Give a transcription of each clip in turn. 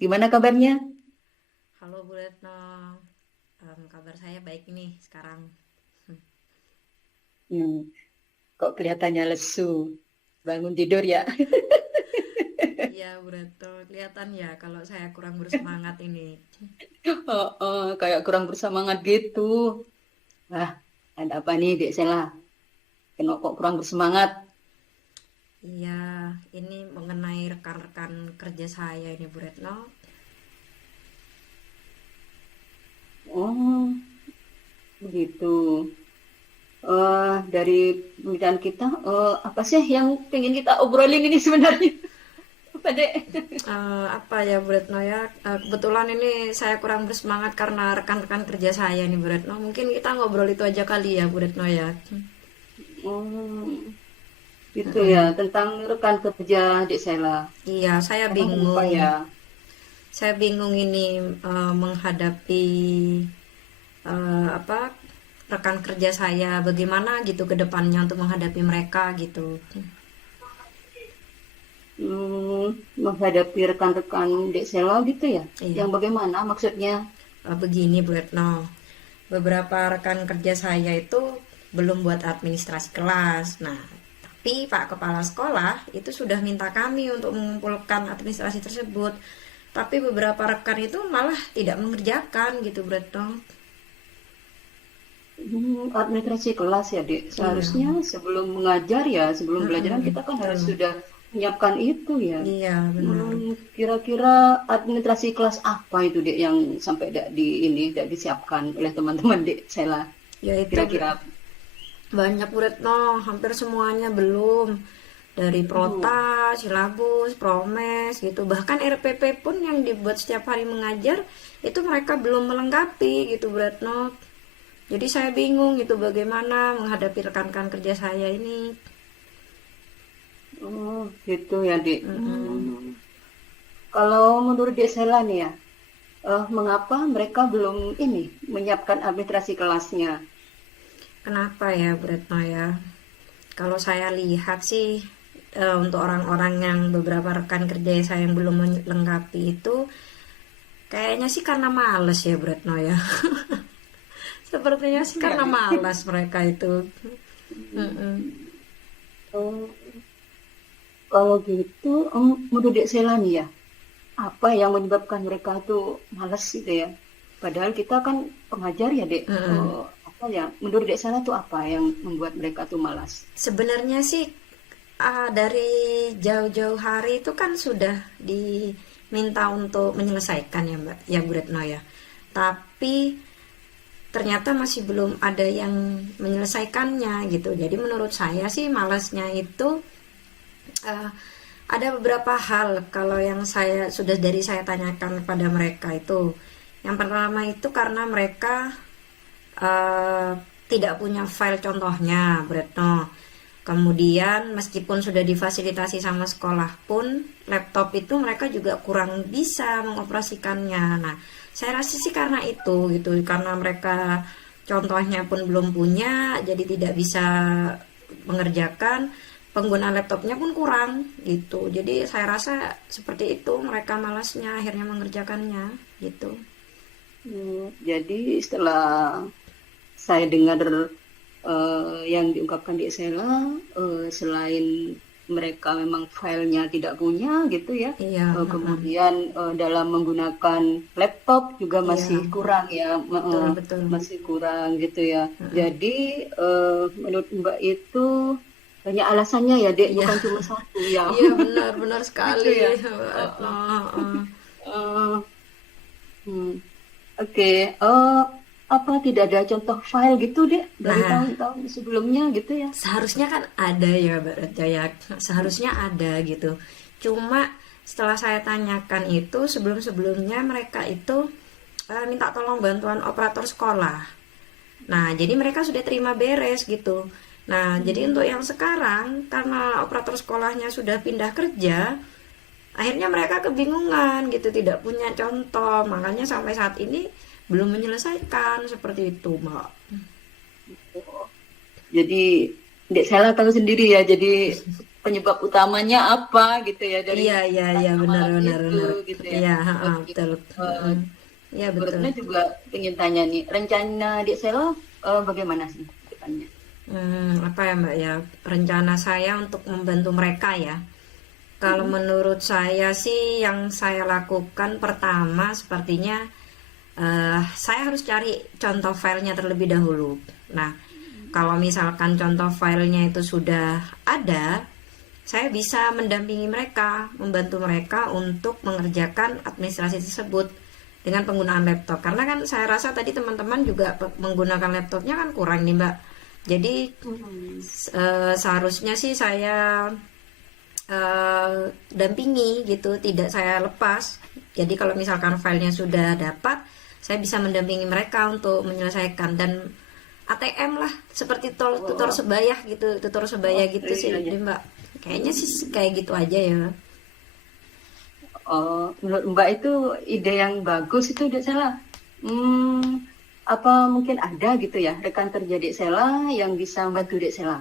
gimana kabarnya? Halo Bu Retno. Kabar saya baik nih sekarang. Hmm, kok kelihatannya lesu, bangun tidur ya? Iya Bu Retno, kelihatan ya kalau saya kurang bersemangat ini. Oh, oh, kayak kurang bersemangat gitu. Wah, ada apa nih, Dek Sela? Kenapa kok kurang bersemangat? Iya, ini mengenai rekan-rekan kerja saya ini Bu Retno. Oh, begitu. Dari pembicaraan kita, apa sih yang pengen kita obrolin ini sebenarnya? Apa, Dek? Apa ya Bu Retno ya? Kebetulan ini saya kurang bersemangat karena rekan-rekan kerja saya nih Bu Retno. Mungkin kita ngobrol itu aja kali ya Bu Retno ya. Oh, gitu ya, Mm-mm. tentang rekan kerja Dek Sela. Iya, saya Emang kenapa bingung. ya? Saya bingung ini menghadapi apa rekan kerja saya bagaimana gitu ke depannya untuk menghadapi mereka gitu. Menghadapi rekan-rekan Dek Sela gitu ya? Iya, Yang bagaimana maksudnya? begini Bu Retno. Beberapa rekan kerja saya itu belum buat administrasi kelas. Nah, tapi Pak Kepala Sekolah itu sudah minta kami untuk mengumpulkan administrasi tersebut. Tapi beberapa rekan itu malah tidak mengerjakan gitu Bu Retno. Administrasi kelas ya, Dek. Iya. Seharusnya sebelum mengajar ya, sebelum belajaran kita kan harus Betul. sudah menyiapkan itu ya. Iya, benar. Kira-kira administrasi kelas apa itu, Dek, yang sampai tidak disiapkan oleh teman-teman Dek Sela? Ya itu Kira-kira. banyak Bu Retno, hampir semuanya belum. Dari Oh, prota, silabus, promes gitu. Bahkan RPP pun yang dibuat setiap hari mengajar itu mereka belum melengkapi gitu Bu Retno. Jadi saya bingung gitu bagaimana menghadapi rekan-rekan kerja saya ini. oh, gitu ya, Dek. Mm-mm. Kalau menurut Dek Sela nih ya, mengapa mereka belum ini menyiapkan administrasi kelasnya? Kenapa ya Bu Retno ya? Kalau saya lihat sih untuk orang-orang yang beberapa rekan kerja saya yang belum melengkapi itu kayaknya sih karena males ya Bu Retno ya. Sepertinya sih Gitu ya, karena Dek. malas mereka itu. Mm-mm. Oh, kalau gitu, menurut Dek Sela nih ya, apa yang menyebabkan mereka tuh malas gitu ya? Padahal kita kan pengajar ya, Dek. Mm-mm. Apa ya? Menurut Dek Sela tuh apa yang membuat mereka tuh malas? Sebenarnya sih dari jauh-jauh hari itu kan sudah diminta untuk menyelesaikan ya Mbak, ya Bu Retno ya. Tapi ternyata masih belum ada yang menyelesaikannya gitu. Jadi menurut saya sih malasnya itu eh, ada beberapa hal kalau yang saya tanyakan kepada mereka itu. Yang pertama itu karena mereka eh, tidak punya file contohnya, Bretno. Kemudian meskipun sudah difasilitasi sama sekolah pun laptop itu mereka juga kurang bisa mengoperasikannya. Nah, saya rasa sih karena itu gitu, karena mereka contohnya pun belum punya, jadi tidak bisa mengerjakan. Pengguna laptopnya pun kurang gitu. Jadi saya rasa seperti itu mereka malasnya akhirnya mengerjakannya gitu. Jadi setelah saya dengar yang diungkapkan di Sela, selain mereka memang filenya tidak punya gitu ya, Iya, kemudian dalam menggunakan laptop juga masih iya, kurang ya, betul betul. masih kurang gitu ya. Jadi menurut Mbak itu banyak alasannya ya, Dek, Iya, bukan cuma satu ya, iya benar benar sekali. gitu ya. No, Eh, hmm. Oke, apa tidak ada contoh file gitu, Dek, dari Nah, tahun-tahun sebelumnya gitu ya? seharusnya kan ada ya Mbak Jaya, seharusnya ada gitu. Cuma setelah saya tanyakan itu sebelum-sebelumnya mereka itu minta tolong bantuan operator sekolah. Nah, jadi mereka sudah terima beres gitu. Nah, jadi untuk Hmm. yang sekarang karena operator sekolahnya sudah pindah kerja, akhirnya mereka kebingungan gitu, tidak punya contoh. Makanya sampai saat ini belum menyelesaikan seperti itu, Mbak. Jadi Dek Sela tahu sendiri ya. Jadi penyebab utamanya apa gitu ya Iya, dari iya, iya, benar, masalah benar, benar. itu gitu ya. Iya, ha, ha, Oke. betul. Eh, Mm-mm. Iya, Bu betul. Retno juga ingin tanya nih, rencana di Sela bagaimana sih ke depannya? Apa ya Mbak ya, rencana saya untuk membantu mereka ya. Kalau Mm-mm. menurut saya sih yang saya lakukan pertama sepertinya saya harus cari contoh filenya terlebih dahulu. Nah, kalau misalkan contoh filenya itu sudah ada, saya bisa mendampingi mereka, membantu mereka untuk mengerjakan administrasi tersebut dengan penggunaan laptop. Karena kan saya rasa tadi teman-teman juga menggunakan laptopnya kan kurang nih Mbak. Jadi Hmm. seharusnya sih saya dampingi gitu, tidak saya lepas. Jadi kalau misalkan filenya sudah dapat, saya bisa mendampingi mereka untuk menyelesaikan dan ATM lah seperti tutor Wah, sebaya gitu, tutor sebaya oh, gitu sih iya, iya. deh, Mbak. Kayaknya sih kayak gitu aja ya. Oh, menurut Mbak itu ide yang bagus itu Dek Sela. Hmm, apa mungkin ada gitu ya rekan kerja Dek Sela yang bisa membantu Dek Sela?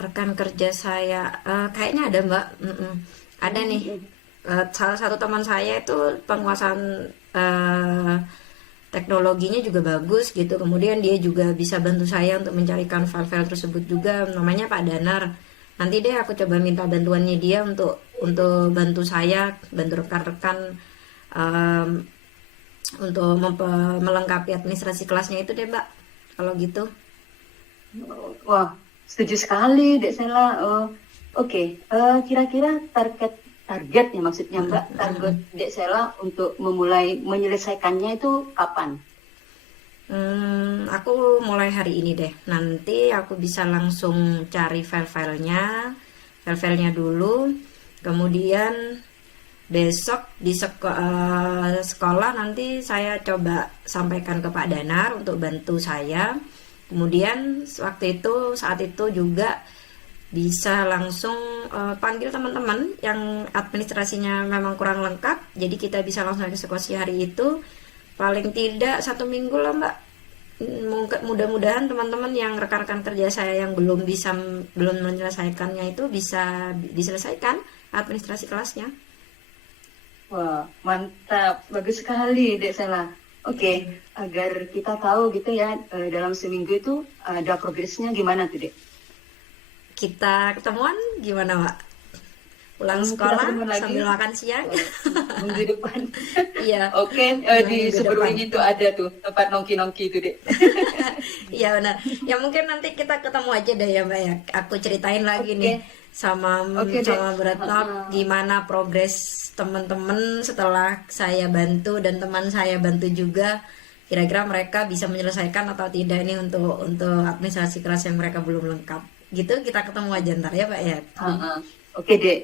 Rekan kerja saya kayaknya ada Mbak. Ada nih. Hmm, Salah satu teman saya itu penguasaan eh, teknologinya juga bagus gitu, kemudian dia juga bisa bantu saya untuk mencarikan file-file tersebut juga, namanya Pak Danar. Nanti deh aku coba minta bantuannya dia untuk bantu saya, bantu rekan-rekan em, untuk melengkapi administrasi kelasnya itu deh Mbak, kalau gitu. Wah, setuju sekali Dek Sela. Oh, oke. Kira-kira target ya maksudnya Mbak, target Dek Sela untuk memulai menyelesaikannya itu kapan? Aku mulai hari ini deh. Nanti aku bisa langsung cari file-filenya dulu. Kemudian besok di sekolah nanti saya coba sampaikan ke Pak Danar untuk bantu saya. Kemudian saat itu juga bisa langsung panggil teman-teman yang administrasinya memang kurang lengkap. Jadi kita bisa langsung eksekusi hari itu. Paling tidak 1 minggu lah Mbak. Mudah-mudahan teman-teman yang rekan-rekan kerja saya yang belum menyelesaikannya itu bisa diselesaikan administrasi kelasnya. Wah, mantap. Bagus sekali, Dek Sela. Oke, agar kita tahu gitu ya, dalam seminggu itu ada progresnya gimana tuh, Dek? Kita ketemuan gimana Mbak? Pulang Kita sekolah ketemu lagi sambil makan siang. minggu depan. Iya, Oke, di minggu depan. Seberuni itu ada tuh tempat nongki-nongki itu, Dek. Iya benar. Ya mungkin nanti kita ketemu aja deh ya Mbak ya. Aku ceritain lagi nih Oke, sama oke, Dek. sama Beratno gimana progres teman-teman setelah saya bantu dan teman saya bantu juga. Kira-kira mereka bisa menyelesaikan atau tidak ini untuk administrasi kelas yang mereka belum lengkap. Gitu kita ketemu aja ntar ya Pak ya. Heeh. Oke, Dek.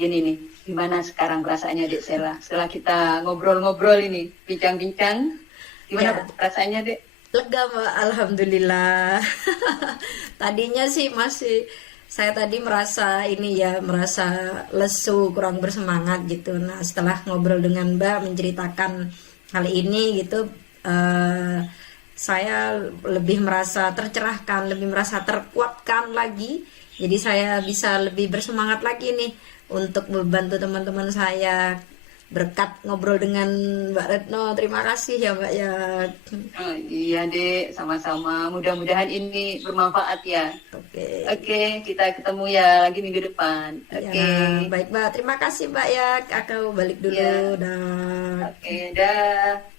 Gini nih, gimana sekarang perasaannya, Dek Sela? Setelah kita ngobrol-ngobrol ini, bincang-bincang, gimana Ya, perasaannya, Dek? lega Mbak, alhamdulillah. Tadinya sih saya tadi merasa ini ya, merasa lesu, kurang bersemangat gitu. Nah, setelah ngobrol dengan Mbak menceritakan hal ini gitu, eh, saya lebih merasa tercerahkan, lebih merasa terkuatkan lagi. Jadi saya bisa lebih bersemangat lagi nih untuk membantu teman-teman saya berkat ngobrol dengan Mbak Retno. Terima kasih ya Mbak ya. Oh, iya, Dek. Sama-sama. Mudah-mudahan ini bermanfaat ya. Oke. Oke, kita ketemu ya lagi minggu depan. Ya, Oke, baik Mbak. Terima kasih Mbak ya. Aku balik dulu. ya. Dah. Oke, dah.